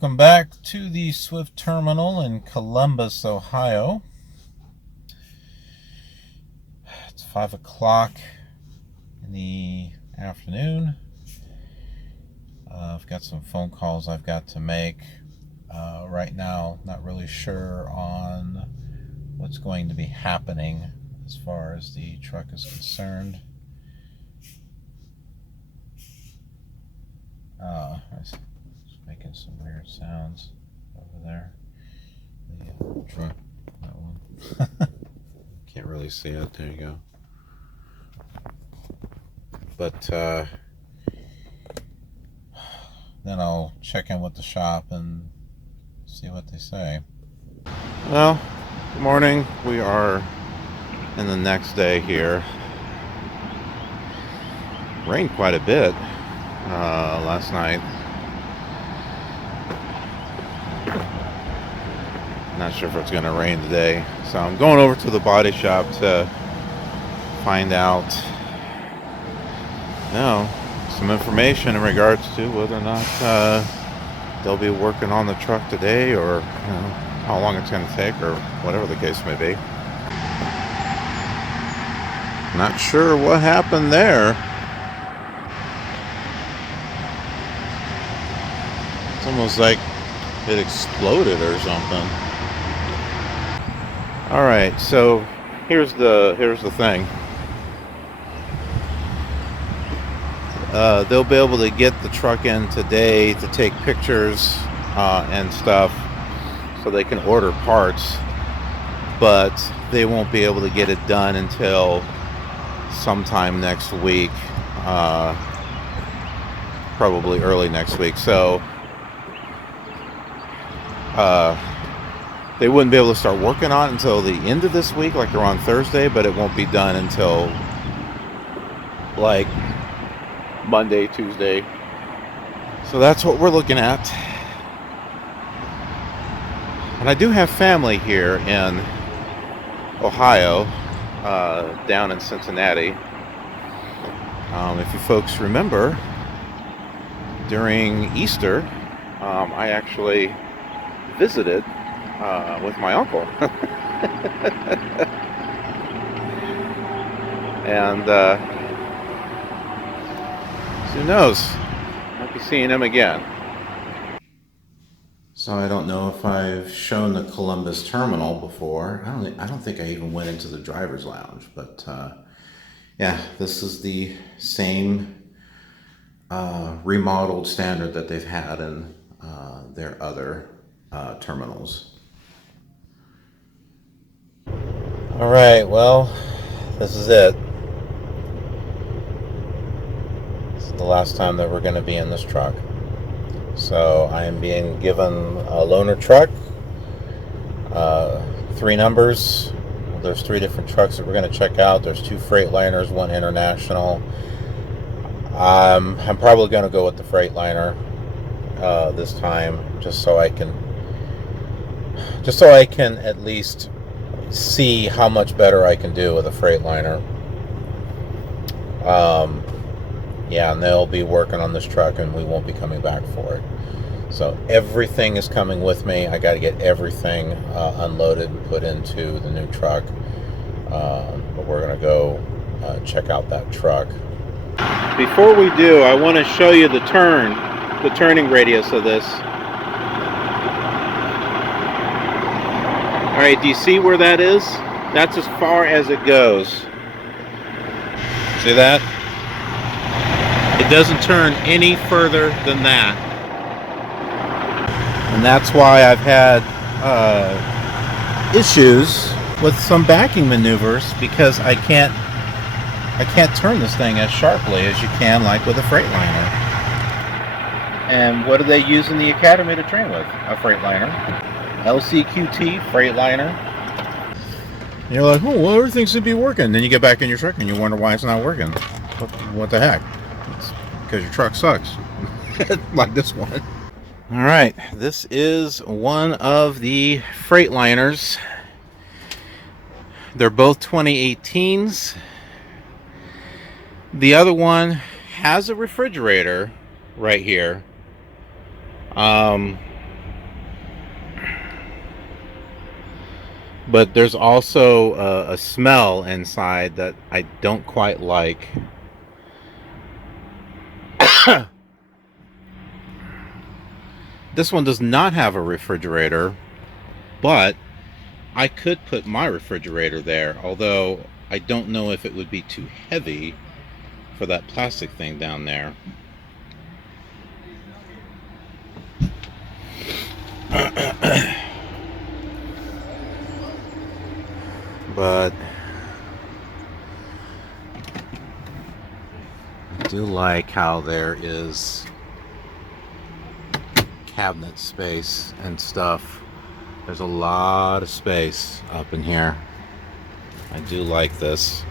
Welcome back to the Swift Terminal in Columbus, Ohio. It's 5 o'clock in the afternoon. I've got some phone calls I've got to make. Right now, not really sure on what's going to be happening as far as the truck is concerned. It's making some weird sounds over there. The truck, that one. Can't really see it. There you go. But then I'll check in with the shop and see what they say. Well, good morning. We are in the next day here. Rained quite a bit last night. Not sure if it's going to rain today. So I'm going over to the body shop to find out, some information in regards to whether or not they'll be working on the truck today, or how long it's going to take, or whatever the case may be. Not sure what happened there. It's almost like it exploded or something. All right, so here's the thing. They'll be able to get the truck in today to take pictures and stuff, so they can order parts, but they won't be able to get it done until sometime next week, probably early next week. So they wouldn't be able to start working on it until the end of this week, like around Thursday, but it won't be done until like Monday, Tuesday. So that's what we're looking at. And I do have family here in Ohio, down in Cincinnati. If you folks remember, during Easter, I actually visited with my uncle. And who knows? Might be seeing him again. So I don't know if I've shown the Columbus terminal before. I don't think I even went into the driver's lounge, but yeah, this is the same remodeled standard that they've had in their other terminals. All right, well, this is it. This is the last time that we're going to be in this truck. So I am being given a loaner truck, 3 numbers. There's 3 different trucks that we're going to check out. There's 2 Freightliners, 1 International. I'm probably going to go with the Freightliner this time, just so I can at least see how much better I can do with a Freightliner. Yeah, and they'll be working on this truck, and we won't be coming back for it. So everything is coming with me. I got to get everything unloaded and put into the new truck. But we're going to go check out that truck. Before we do, I want to show you the turning radius of this. All right, do you see where that is? That's as far as it goes. See that? It doesn't turn any further than that. And that's why I've had issues with some backing maneuvers, because I can't turn this thing as sharply as you can, like with a Freightliner. And what do they use in the academy to train with? A Freightliner. LCQT Freightliner. And you're like, oh, well, everything should be working. Then you get back in your truck and you wonder why it's not working. What the heck? It's because your truck sucks. Like this one. All right, this is one of the Freightliners. They're both 2018s. The other one has a refrigerator right here. But there's also a smell inside that I don't quite like. This one does not have a refrigerator, but I could put my refrigerator there, although I don't know if it would be too heavy for that plastic thing down there. But I do like how there is cabinet space and stuff. There's a lot of space up in here. I do like this.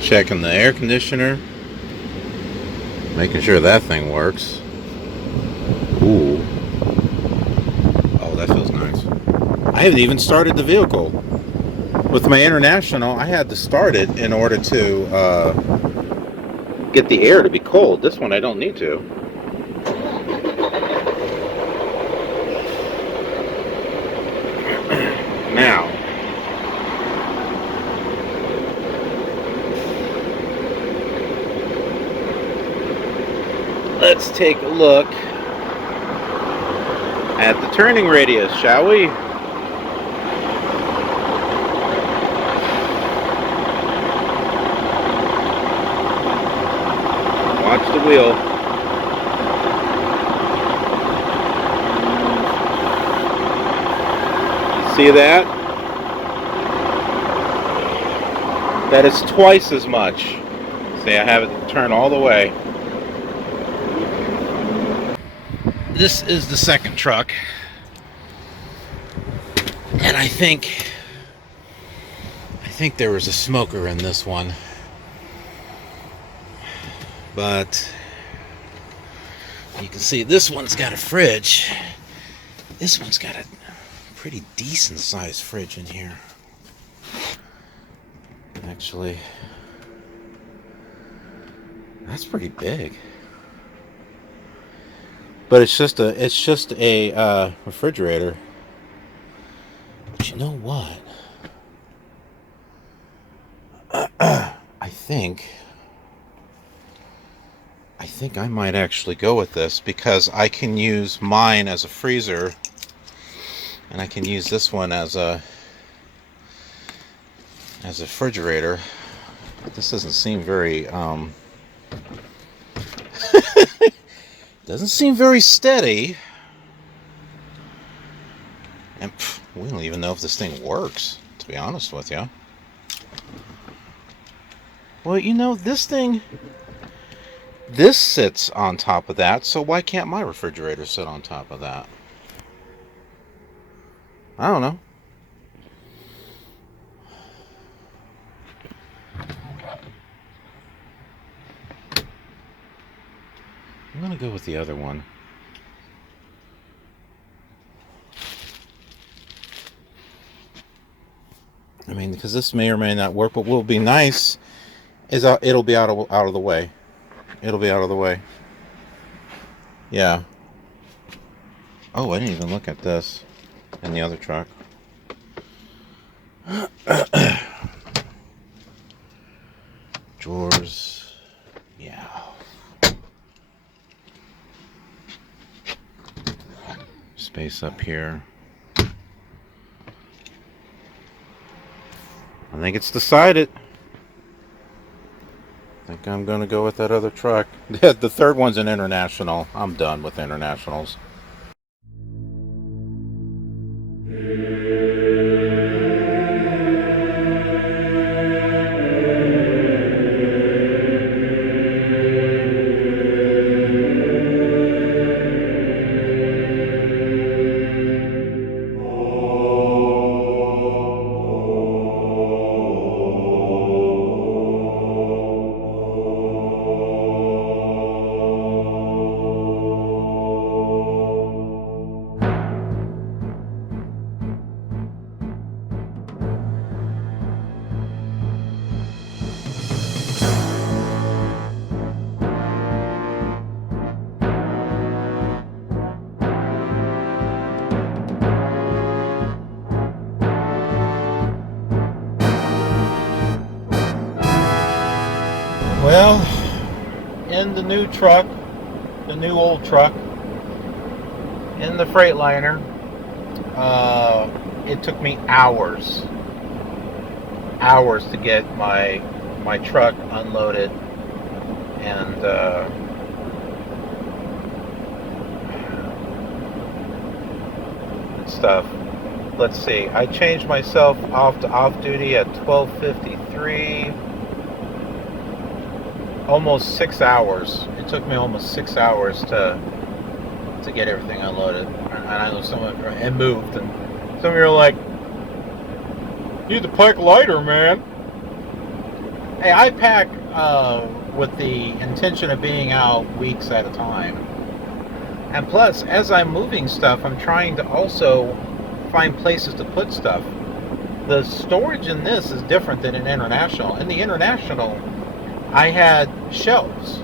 Checking the air conditioner, making sure that thing works. Ooh. Oh, that feels nice. I haven't even started the vehicle. With my International, I had to start it in order to get the air to be cold. This one I don't need to. Now, let's take a look at the turning radius, shall we? Watch the wheel. See that? That is twice as much. See, I have it turned all the way. This is the second truck. And I think there was a smoker in this one. But you can see this one's got a fridge. This one's got a pretty decent sized fridge in here. Actually, that's pretty big. But it's just a refrigerator. But you know what? I think I might actually go with this, because I can use mine as a freezer, and I can use this one as a refrigerator. This doesn't seem very doesn't seem very steady, and we don't even know if this thing works, to be honest with you. Well, you know, this sits on top of that, so why can't my refrigerator sit on top of that? I don't know. I'm gonna go with the other one. I mean, because this may or may not work, but what will be nice is it'll be out of the way. It'll be out of the way. Yeah. Oh, I didn't even look at this in the other truck. Drawers. Yeah. Space up here. I think it's decided. I think I'm going to go with that other truck. The third one's an International. I'm done with Internationals. Well, in the new truck, the new old truck, in the Freightliner, it took me hours to get my truck unloaded and stuff. Let's see. I changed myself off to off duty at 12:53. Almost 6 hours. It took me almost 6 hours to get everything unloaded. And I know some of it and moved. And some of you are like, "You need to pack lighter, man." Hey, I pack with the intention of being out weeks at a time. And plus, as I'm moving stuff, I'm trying to also find places to put stuff. The storage in this is different than in international. In the international, I had shelves.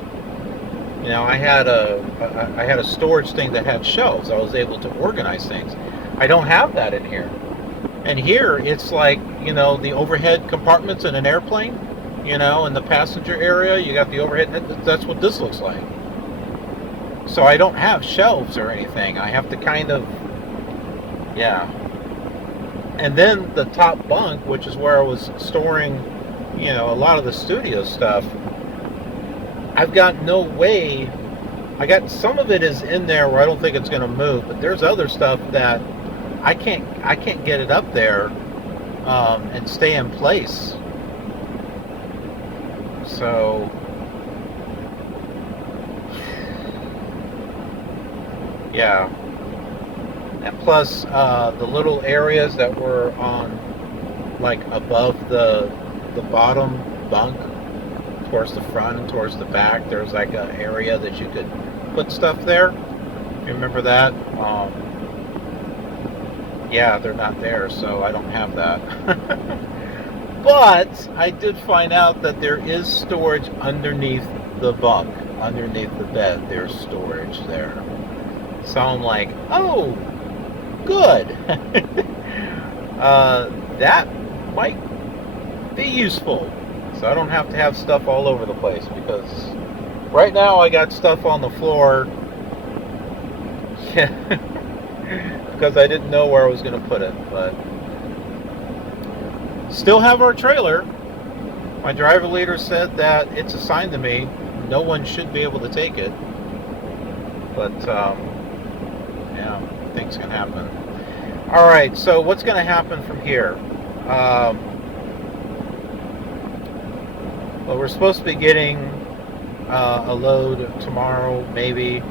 You know, I had a storage thing that had shelves. I was able to organize things. I don't have that in here. And here, it's like, you know, the overhead compartments in an airplane. You know, in the passenger area, you got the overhead. That's what this looks like. So I don't have shelves or anything. I have to kind of, yeah. And then the top bunk, which is where I was storing, you know, a lot of the studio stuff, I've got no way. I got some of it is in there where I don't think it's going to move, but there's other stuff that I can't get it up there and stay in place. So yeah. And plus the little areas that were on, like, above the bottom bunk towards the front and towards the back, there's like an area that you could put stuff there. You remember that? Yeah, they're not there, so I don't have that. But I did find out that there is storage underneath the bunk, underneath the bed. There's storage there. So I'm like, oh, good. That might be useful. So I don't have to have stuff all over the place, because right now I got stuff on the floor. Yeah. Because I didn't know where I was going to put it. But still have our trailer. My driver leader said that it's assigned to me. No one should be able to take it. But yeah, things can happen. All right, so what's going to happen from here? Well, we're supposed to be getting a load tomorrow, maybe.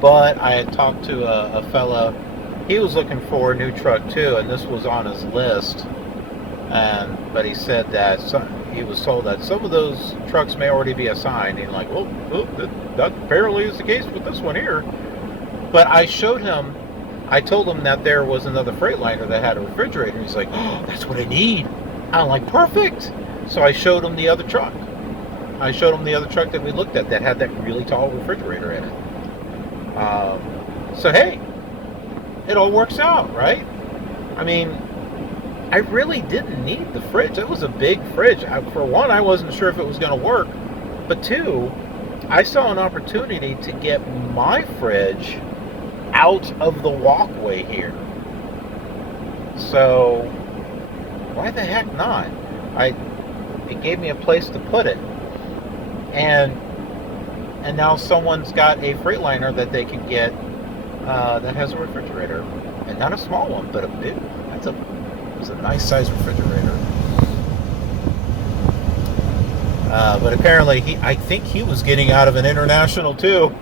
But I had talked to a fella. He was looking for a new truck too, and this was on his list. But he said that he was told that some of those trucks may already be assigned. And like, well, that apparently is the case with this one here. But I told him that there was another Freightliner that had a refrigerator. He's like, oh, that's what I need. I'm like, perfect. So I showed him the other truck. I showed him the other truck that we looked at that had that really tall refrigerator in it. So hey, it all works out, right? I mean, I really didn't need the fridge. It was a big fridge. For one, I wasn't sure if it was going to work. But two, I saw an opportunity to get my fridge out of the walkway here. So why the heck not? It gave me a place to put it. And now someone's got a Freightliner that they can get that has a refrigerator. And not a small one, but a big one. It's a nice size refrigerator. But apparently I think he was getting out of an international too.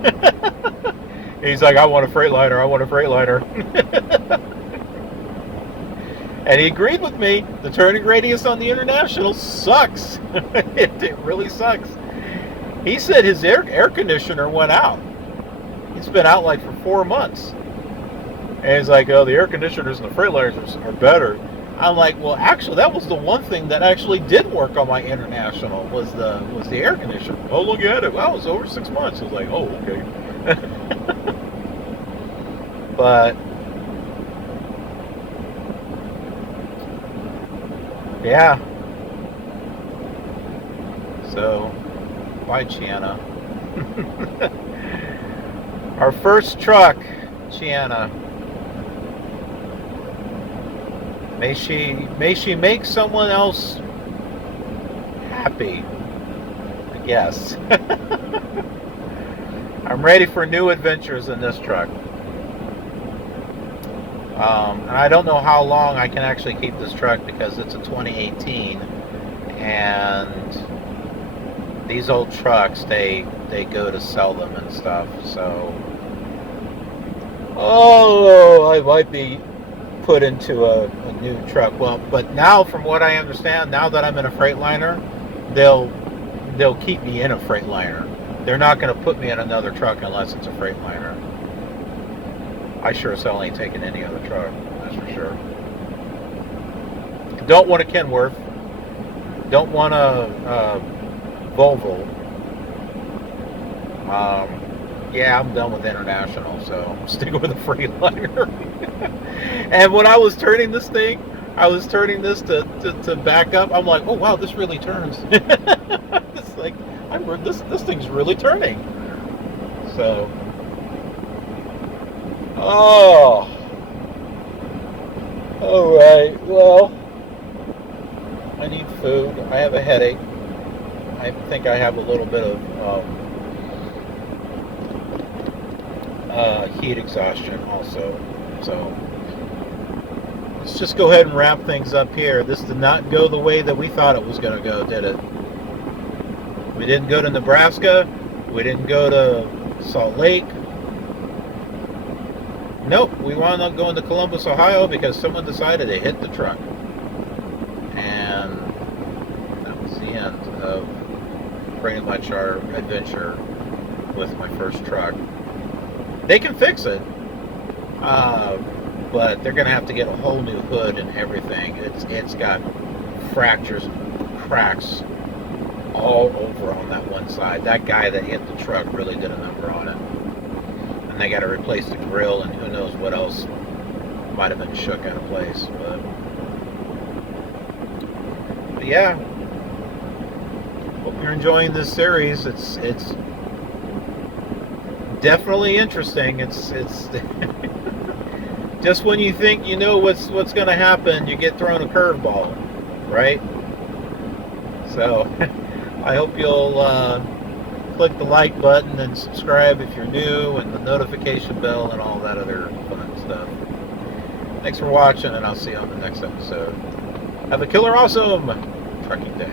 He's like, I want a Freightliner, I want a Freightliner. And he agreed with me. The turning radius on the international sucks. It really sucks. He said his air conditioner went out. It's been out like for 4 months. And he's like, oh, the air conditioners and the Freightliners are better. I'm like, well, actually, that was the one thing that actually did work on my international was the air conditioner. Oh, look at it. Wow, it was over 6 months. I was like, oh, okay. But yeah. So Bye, Chiana. Our first truck, Chiana. May she make someone else happy. I guess. I'm ready for new adventures in this truck. And I don't know how long I can actually keep this truck because it's a 2018, and these old trucks, they go to sell them and stuff. So, oh, I might be put into a new truck. Well, but now, from what I understand, now that I'm in a Freightliner, they'll keep me in a Freightliner. They're not going to put me in another truck unless it's a Freightliner. I sure as hell ain't taking any other truck, that's for sure. Don't want a Kenworth. Don't want a Volvo. Yeah, I'm done with international, so I'm sticking with a Freightliner. And when I was turning this thing, to back up. I'm like, oh wow, this really turns. It's like, this thing's really turning. So, oh, all right. Well, I need food. I have a headache. I think I have a little bit of heat exhaustion also. So let's just go ahead and wrap things up here. This did not go the way that we thought it was going to go, did it? We didn't go to Nebraska. We didn't go to Salt Lake. Nope, we wound up going to Columbus, Ohio because someone decided to hit the truck. And that was the end of pretty much our adventure with my first truck. They can fix it, but they're going to have to get a whole new hood and everything. It's got fractures and cracks all over on that one side. That guy that hit the truck really did a number on it. And they got to replace the grill and who knows what else might have been shook out of place. But yeah, hope you're enjoying this series. It's definitely interesting. It's just when you think you know what's going to happen, you get thrown a curveball, right? So I hope you'll click the like button and subscribe if you're new, and the notification bell and all that other fun stuff. Thanks for watching, and I'll see you on the next episode. Have a killer awesome trucking day.